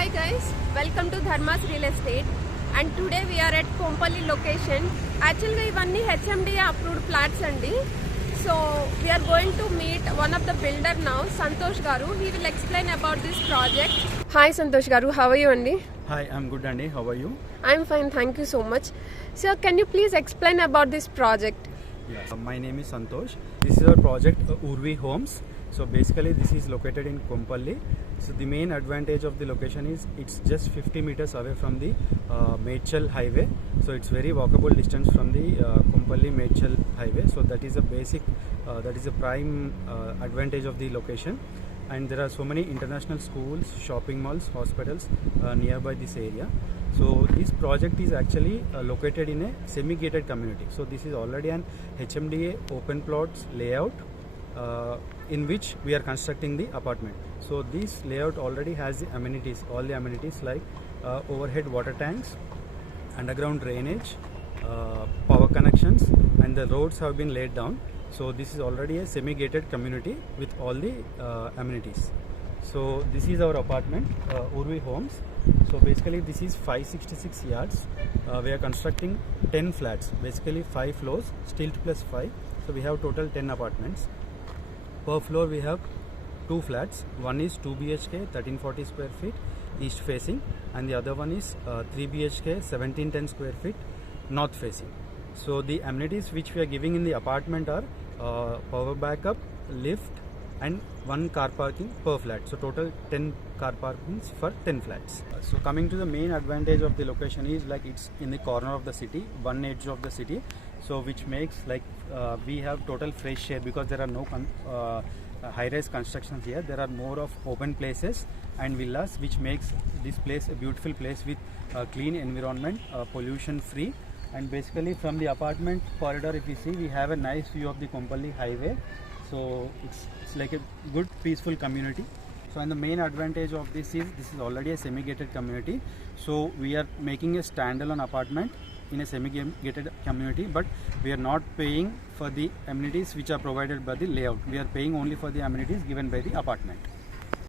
Hi guys, welcome to Dharma's Real Estate and today we are at Kompally location. Actually ఇవన్నీ HMDA approved flats అండి. So we are going to meet one of the builder now, Santosh Garu. He will explain about this project. Hi Santosh Garu, how are you Andy? Hi, I'm good Andy. How are you? I'm fine, thank you so much. Sir, can you please explain about this project? Yes. My name is Santosh. This is our project Urvi Homes. So basically this is located in Kompally. So the main advantage of the location is it's just 50 meters away from the Medchal highway. So it's very walkable distance from the Kompally Medchal highway. So that is a basic, that is a prime advantage of the location. And there are so many international schools, shopping malls, hospitals nearby this area. So this project is actually located in a semi-gated community. So this is already an HMDA open plots layout in which we are constructing the apartment. So this layout already has the amenities, all the amenities like overhead water tanks, underground drainage, power connections, and the roads have been laid down. So this is already a semi-gated community with all the amenities. So this is our apartment, Urvi Homes. So basically this is 566 yards. We are constructing 10 flats, basically 5 floors, stilt plus 5. So we have total 10 apartments. Per floor we have 2 flats. One is 2 BHK, 1340 square feet, east facing, and the other one is 3 BHK, 1710 square feet, north facing. So the amenities which we are giving in the apartment are power backup, lift, and 1 car parking per flat. So total 10 car parkings for 10 flats. So coming to the main advantage of the location is like it's in the corner of the city, one edge of the city. So which makes like we have total fresh air because there are no high-rise constructions here. There are more of open places and villas, which makes this place a beautiful place with clean environment, pollution free. And basically from the apartment corridor, if you see, we have a nice view of the Kompally highway. So it's like a good peaceful community. So and the main advantage of this is already a semi-gated community. So we are making a standalone apartment in a semi-gated community, but we are not paying for the amenities which are provided by the layout. We are paying only for the amenities given by the apartment.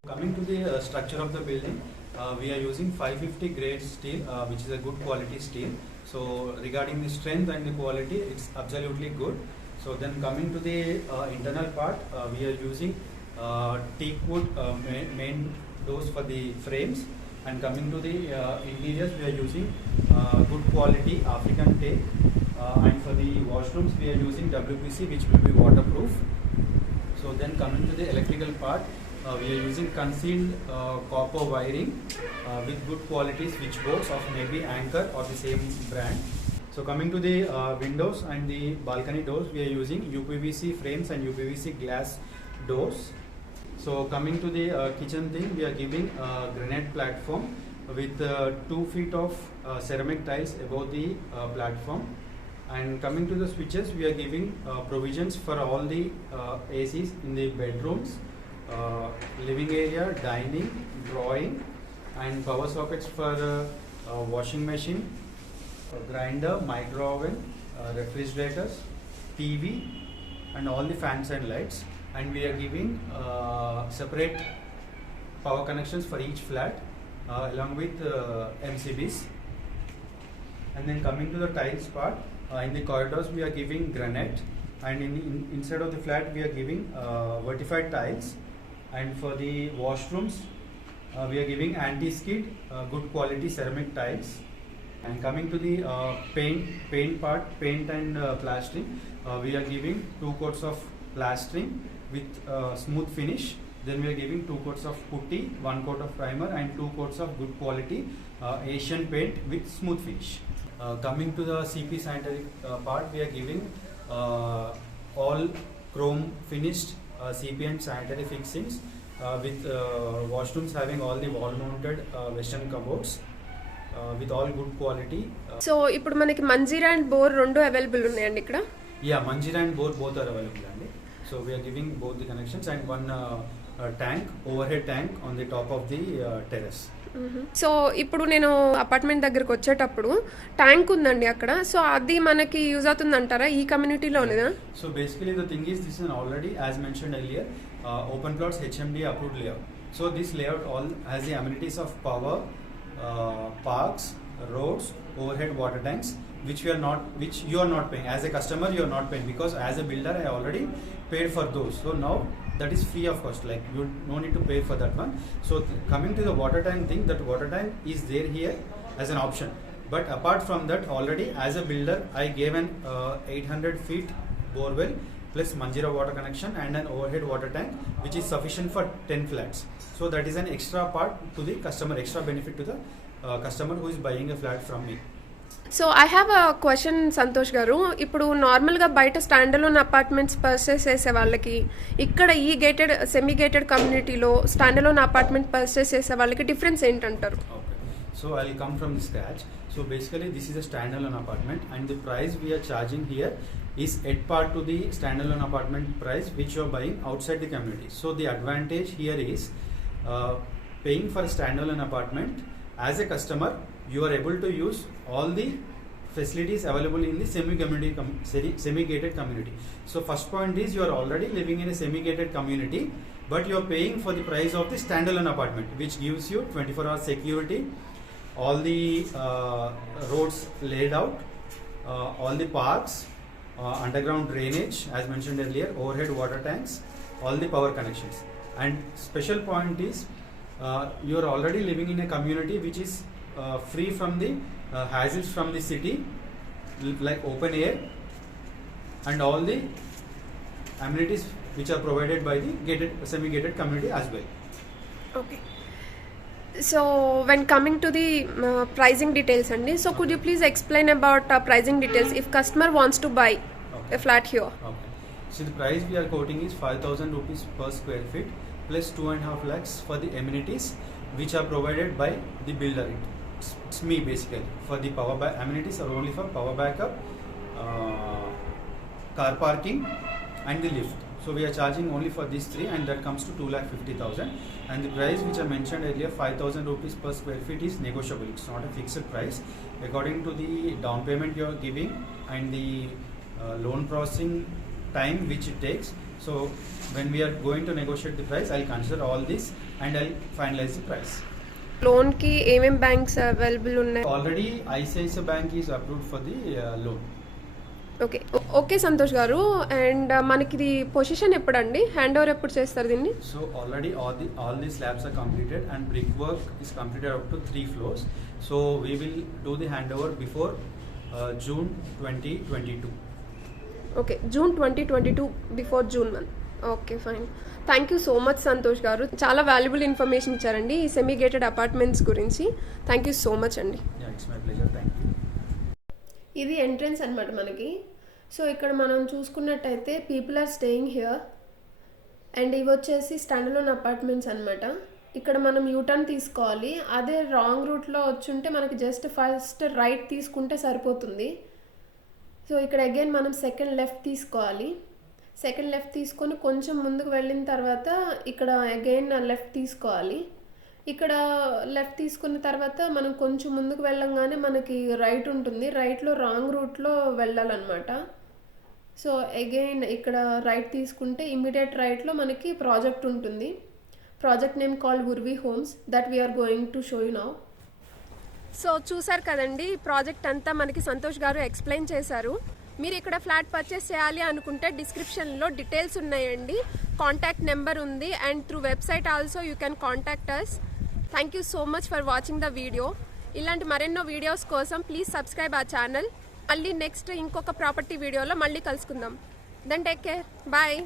Coming to the structure of the building, we are using 550 grade steel, which is a good quality steel. So regarding the strength and the quality, it's absolutely good. So then coming to the internal part, we are using teak wood main doors for the frames, and coming to the interiors, we are using good quality African teak, and for the washrooms we are using WPC, which will be waterproof. So then coming to the electrical part, we are using concealed copper wiring with good quality switchboards of maybe Anchor or the same brand. So coming to the windows and the balcony doors, we are using UPVC frames and UPVC glass doors. So coming to the kitchen thing, we are giving granite platform with 2 feet of ceramic tiles above the platform. And coming to the switches, we are giving provisions for all the ACs in the bedrooms, living area, dining, drawing, and power sockets for washing machine, grinder, micro oven, refrigerators, TV, and all the fans and lights. And we are giving separate power connections for each flat along with MCBs. And then coming to the tiles part, in the corridors we are giving granite, and inside of the flat we are giving vertified tiles. And for the washrooms, we are giving anti-skid, good quality ceramic tiles. And coming to the paint part, paint and plastering, we are giving 2 coats of plastering with smooth finish. Then we are giving 2 coats of putty, 1 coat of primer, and 2 coats of good quality Asian paint with smooth finish. Coming to the CP sanitary part, we are giving all chrome finished CP and sanitary fixings with washrooms having all the wall mounted western cupboards with all good quality. So ఇప్పుడు మనకి Manjira and bore రెండు available ఉన్నాయండి ఇక్కడ? Yeah, Manjira and Bore both are available. So we are giving both the connections and one tank, overhead tank on the top of the terrace. So ఇప్పుడు నేను apartment దగ్గరకు వచ్చేటప్పుడు tank ఉందండి అక్కడ, so అది మనకి యూజ్ అవుతుంది అంటారా ఈ కమ్యూనిటీలోనేనా? So basically the thing is this is already as mentioned earlier open plots HMDA approved layout. So this layout all has the amenities of power, parks, roads, overhead water tanks, which you are not paying. As a customer, you are not paying, because as a builder I already paid for those. So now that is free of cost, like you no need to pay for that one. So coming to the water tank thing, that water tank is there here as an option. But apart from that, already as a builder I gave an 800 feet borewell plus Manjira water connection and an overhead water tank, which is sufficient for 10 flats. So that is an extra part to the customer, extra benefit to the customer who is buying a flat from me. So I have a question Santosh గారు. ఇప్పుడు నార్మల్గా బయట stand alone apartments purchase చేసే వాళ్ళకి, ఇక్కడ ఈ gated semi gated కమ్యూనిటీలో stand alone apartment purchase చేసే వాళ్ళకి డిఫరెన్స్ ఏంటంటారు? Okay. So I'll come from the scratch. So basically this is a standalone apartment, and the price we are charging here is at par to the standalone apartment price which you are buying outside the community. So the advantage here is paying for a standalone apartment. As a customer, you are able to use all the facilities available in the semi-gated community. So first point is you are already living in a semi-gated community, but you are paying for the price of the standalone apartment, which gives you 24-hour security, all the roads laid out, all the parks, underground drainage as mentioned earlier, overhead water tanks, all the power connections. And special point is you are already living in a community which is free from the hassles from the city, like open air and all the amenities which are provided by the semi-gated community as well. Okay. So when coming to the pricing details andi, so could you please explain about pricing details if customer wants to buy a flat here? Okay. So the price we are quoting is 5,000 rupees per square feet plus 2.5 lakhs for the amenities which are provided by the builder. It's me basically. For the amenities are only for power backup, car parking and the lift. So we are charging only for these three, and that comes to 2,50,000. And the price which I mentioned earlier, 5,000 rupees per square feet, is negotiable. It's not a fixed price. According to the down payment you are giving and the loan processing time which it takes. So when we are going to negotiate the price, I'll consider all this and I'll finalize the price. Loan కి ఏమేం banks available ఉన్నాయి? Already ICICI Bank is approved for the loan. Okay Santosh గారు. And మనకి ఇది position ఎప్పుడండి, hand over ఎప్పుడు చేస్తారు దీన్ని? So already all the slabs are completed and brickwork is completed up to 3 floors. So we will do the handover before June 2022. Okay, June 2022, before June 1. Okay fine. Thank you so much Santosh garu. చాలా valuable information ఇచ్చారండి ఈ semi gated apartments గురించి. Thank you so much అండి. Yeah, it's my pleasure. Thank you. ఇది ఎంట్రన్స్ అనమాట మనకి. So ఇక్కడ మనం చూసుకున్నట్టయితే people are staying here. And ఇవి వచ్చేసి స్టాండలోన్ అపార్ట్మెంట్స్ అనమాట. ఇక్కడ మనం యూటర్న్ తీసుకోవాలి. అదే రాంగ్ రూట్లో వచ్చుంటే మనకి జస్ట్ ఫస్ట్ రైట్ తీసుకుంటే సరిపోతుంది. సో ఇక్కడ అగైన్ మనం సెకండ్ లెఫ్ట్ తీసుకోవాలి. సెకండ్ లెఫ్ట్ తీసుకొని కొంచెం ముందుకు వెళ్ళిన తర్వాత ఇక్కడ అగైన్ లెఫ్ట్ తీసుకోవాలి. ఇక్కడ లెఫ్ట్ తీసుకున్న తర్వాత మనం కొంచెం ముందుకు వెళ్ళంగానే మనకి రైట్ ఉంటుంది. రైట్లో రాంగ్ రూట్లో వెళ్ళాలన్నమాట. సో అగైన్ ఇక్కడ రైట్ తీసుకుంటే ఇమ్మీడియట్ రైట్లో మనకి ప్రాజెక్ట్ ఉంటుంది. Project name called Urvi homes that we are going to show you now. So చూసారు కదండి, ప్రాజెక్ట్ అంతా మనకి సంతోష్ గారు ఎక్స్ప్లెయిన్ చేశారు. మీరు ఇక్కడ ఫ్లాట్ పర్చేస్ చేయాలి అనుకుంటే డిస్క్రిప్షన్లో డీటెయిల్స్ ఉన్నాయండి, కాంటాక్ట్ నెంబర్ ఉంది, and through website also you can contact us. Thank you so much for watching the video. ఇలాంటి మరెన్నో వీడియోస్ కోసం ప్లీజ్ సబ్స్క్రైబ్ ఆ ఛానల్. మళ్ళీ నెక్స్ట్ ఇంకొక ప్రాపర్టీ వీడియోలో మళ్ళీ కలుసుకుందాం. Then take care, bye.